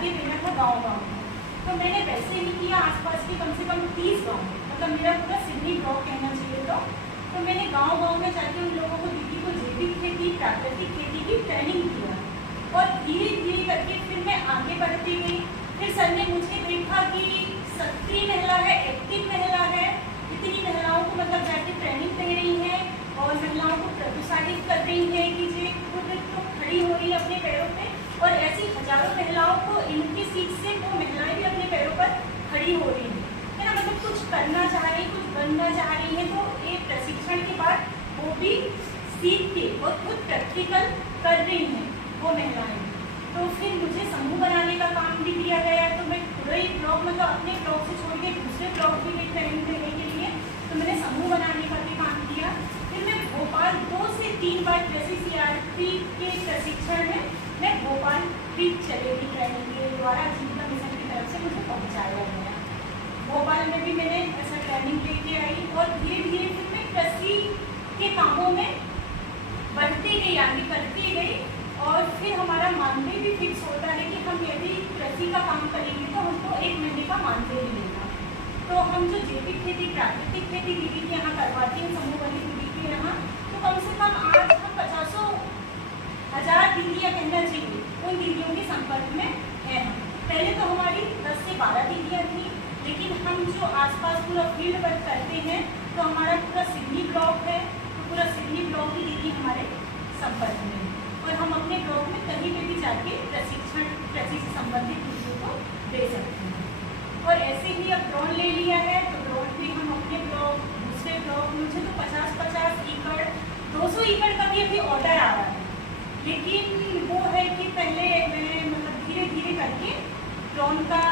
आगे देना था गाँव में। तो मैंने वैसे ही किया आसपास के कम से कम 30 गाँव, मतलब मेरा पूरा सिडनी ब्लॉक कहना चाहिए। तो मैंने गांव में जाके उन लोगों को दीदी को जैविक खेती, प्राकृतिक खेती की ट्रेनिंग किया और धीरे धीरे करके फिर मैं आगे बढ़ती गई। फिर सर ने मुझे देखा कि सक्रिय महिला है, एक्टिव महिला है, इतनी महिलाओं को मतलब जाके ट्रेनिंग दे रही है और महिलाओं को प्रोत्साहित कर रही है कि जो खुद तो खड़ी हो रही है अपने पैरों पे, और ऐसी हजारों महिलाओं को इनकी सीख से वो महिलाएं भी अपने पैरों पर खड़ी हो रही है ना, मतलब कुछ करना चाह रही, कुछ बनना चाह रही है। तो एक प्रशिक्षण के बाद वो भी सीख के और खुद प्रैक्टिकल कर रही हैं वो महिलाएं। तो फिर मुझे समूह बनाने का काम भी दिया गया। तो मैं पूरा ही ब्लॉक, मतलब अपने ब्लॉक से छोड़ के दूसरे ब्लॉक भी गई ट्रेनिंग देने के लिए। तो मैंने समूह बनाने का भी काम किया। फिर मैं भोपाल 2 से 3 बार जैसे CRP के प्रशिक्षण में मैं भोपाल भी चलेगी ट्रेनिंग के द्वारा जीविका मिशन की तरफ से मुझे पहुँचाया गया। भोपाल में भी मैंने ऐसा ट्रेनिंग लेके आई और धीरे धीरे फिर मैं कृषि के कामों में बढ़ती गई, आगे करती गई। और फिर हमारा मानदेय भी फिक्स होता है कि हम यदि कृषि का काम करेंगे तो हमको 1 महीने का मानदेय मिलेगा। तो हम जो जैविक खेती, प्राकृतिक खेती दीदी के यहाँ करवाते हैं, समूह वाली दीदी के यहाँ, तो कम से कम आज हम 50,000 दीदियाँ कहना चाहिए उन दीदियों के संपर्क में हैं। पहले तो हमारी 10 से 12 दीदियाँ थी, लेकिन हम जो आसपास पूरा फील्ड वर्क करते हैं तो हमारा पूरा सिडनी ब्लॉक है, तो पूरा सिडनी ब्लॉक की दीदी हमारे संपर्क में, और हम अपने ब्लॉक में कहीं पे भी जाके प्रशिक्षण कृषि से संबंधित चीज़ों को दे सकते हैं। और ऐसे ही अब ड्रोन ले लिया है, तो ड्रोन भी हम अपने ब्लॉक, दूसरे ब्लॉक, मुझे तो 50-50 एकड़, 200 एकड़ का भी अभी ऑर्डर आ रहा है। लेकिन वो है कि पहले मैं मतलब धीरे धीरे करके ड्रोन का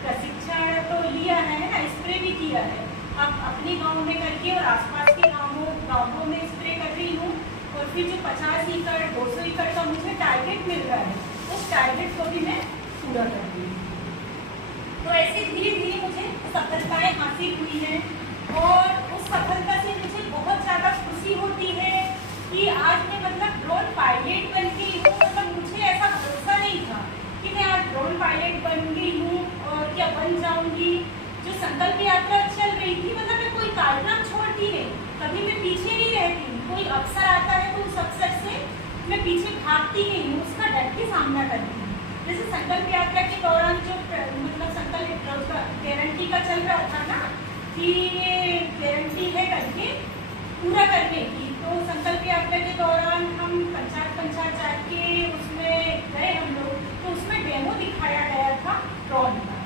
प्रशिक्षण तो लिया है ना, स्प्रे भी किया है। अब अपने गांव में करके और आसपास के गांवों में स्प्रे कर रही हूँ। और फिर जो 50 एकड़ 200 एकड़ का मुझे टारगेट मिल रहा है, उस टारगेट को भी मैं पूरा कर रही हूँ। तो ऐसे धीरे धीरे मुझे सफलताएं हासिल हुई हैं और उस सफलता से मुझे बहुत ज़्यादा खुशी होती है कि आज मैं मतलब ड्रोन पायलट बन गई हूँ। मतलब मुझे ऐसा भरोसा नहीं था कि मैं आज ड्रोन पायलट बन गई हूँ और क्या बन जाऊँगी। जो संकल्प यात्रा चल रही थी, मतलब मैं कोई कार्यक्रम छोड़ती नहीं, कभी मैं पीछे नहीं रहती। कोई अवसर आता है तो उस अवसर से मैं पीछे भागती नहीं हूँ, उसका डट के सामना करती हूँ। जैसे संकल्प यात्रा के दौरान जो मतलब संकल्प गारंटी का चल रहा था ना कि ये गारंटी है करके पूरा करने की, तो संकल्प यात्रा के दौरान हम पंचायत जाके उसमें गए हम लोग, तो उसमें डेमो दिखाया गया था ड्रोन का।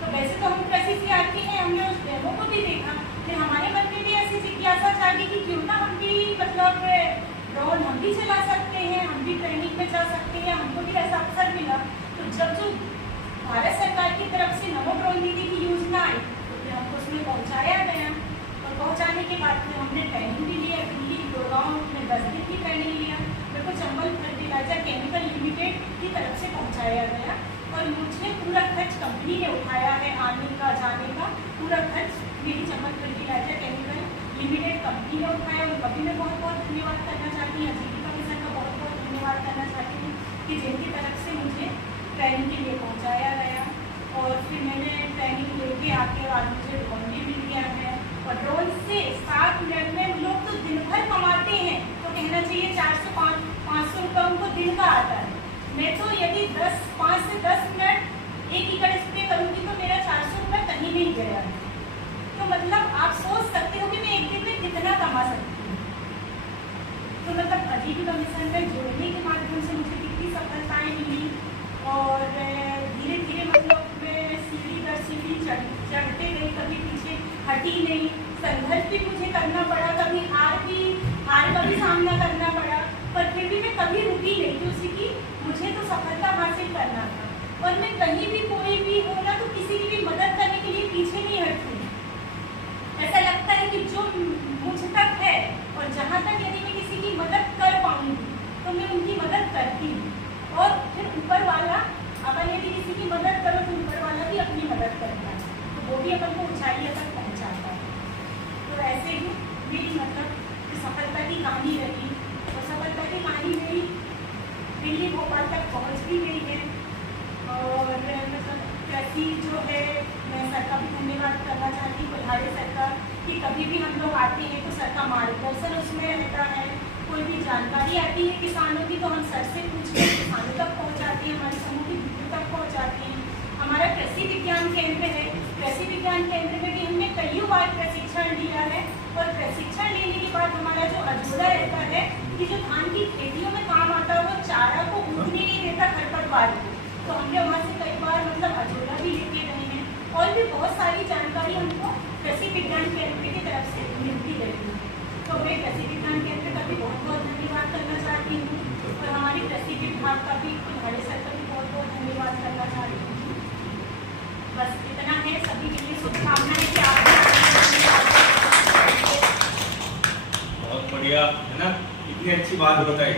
तो वैसे तो हम कृषि से आती हैं, हमने उस डेमो को भी देखा, फिर हमारे मन में भी ऐसी जिज्ञासा जागी कि क्यों ना हम भी मतलब ड्रोन हम भी चला सकते हैं, हम भी ट्रेनिंग में जा सकते हैं, हमको भी ऐसा अवसर मिला। तो जब जो भारत सरकार की तरफ से नमो ड्रोन दीदी की योजना आई, तो फिर हमको उसमें पहुँचाया गया और पहुँचाने के बाद फिर हमने ट्रेनिंग भी लिया। दिल्ली, गुड़गांव में 10 दिन की ट्रेनिंग लिया। मेरे को चंबल फर्टिलाइजर केमिकल लिमिटेड की तरफ से पहुँचाया गया और मुझे पूरा खर्च कंपनी ने उठाया है, आने का जाने का पूरा खर्च मेरी Chambal fertiliser chemical limited company ने उठाया। उनका भी मैं बहुत बहुत धन्यवाद करना चाहती हूँ। जीविका मिशन का बहुत बहुत धन्यवाद करना चाहती हूँ कि जिनकी तरफ से मुझे ट्रेनिंग के लिए पहुँचाया गया। और फिर मैंने ट्रेनिंग लेके आके आज मुझे ड्रोन भी मिल गया है। और ड्रोन से 7 मिनट में लोग तो दिन भर कमाते हैं, तो कहना चाहिए 400-500 रुपये उनको दिन का आता है। मैं तो यदि 5 से 10 मिनट 1 एकड़ स्प्रे करूँगी तो मेरा 400 रुपये कहीं नहीं गया है। तो मतलब आप सोच सकते हो कि मैं एक दिन में कितना कमा सकती हूँ। तो मतलब आजीविका मिशन में जुड़ने के माध्यम से मुझे कितनी सफलताएं मिली और धीरे धीरे मतलब मैं सीढ़ी दर सीढ़ी चढ़ते गई, कभी पीछे हटी नहीं। संघर्ष भी मुझे करना पड़ा, कभी हार का भी सामना करना पड़ा, पर फिर भी मैं कभी रुकी नहीं क्योंकि मुझे तो सफलता हासिल करना था। और मैं कहीं भी कोई भी हो ना तो किसी की भी मदद करने के लिए पीछे नहीं हटती। ऐसा लगता है कि जो मुझ तक है और जहाँ तक यदि मैं किसी की मदद कर पाऊँगी तो मैं उनकी मदद करती हूँ। और फिर ऊपर वाला, अगर यदि किसी की मदद करो तो ऊपर वाला भी अपनी मदद करता है, तो वो भी अपन को ऊंचाइयों तक पहुँचाता है। तो ऐसे ही मेरी मतलब सफलता की कहानी रही और सफलता की कहानी मेरी दिल्ली भोपाल तक पहुँच भी गई है। और मतलब कृषि जो है, मैं सर का भी धन्यवाद करना चाहती हूँ, कोल्हाड़ी सर का, कि कभी भी हम लोग आते हैं तो सर का मार्गदर्शन उसमें रहता है। कोई भी जानकारी आती है किसानों की तो हम सर से पूछ के किसानों तक पहुँचाते हैं, हमारे समूह की वीडियो तक पहुँचाते हैं। हमारा कृषि विज्ञान केंद्र है, कृषि विज्ञान केंद्र में भी हमने कई बार प्रशिक्षण लिया है। और प्रशिक्षण लेने के बाद हमारा जो अजोला रहता है कि जो धान की खेतियों में काम आता है, वो चारा को उगने नहीं देता खरपतवार को, तो हमने वहाँ से कई बार मतलब अजोला भी लेके गए हैं। और भी बहुत सारी जानकारी हमको कृषि विज्ञान केंद्र की तरफ से मिलती रहती है। तो मैं कृषि विज्ञान केंद्र का भी बहुत बहुत धन्यवाद करना चाहती हूँ, और हमारी कृषि विभाग का भी, कुल्हाड़ी सर का भी बहुत बहुत धन्यवाद करना चाहती हूँ। बस इतना है, सभी के लिए शुभकामनाएं कि आप बहुत बढ़िया है ना, इतनी अच्छी बात बताई।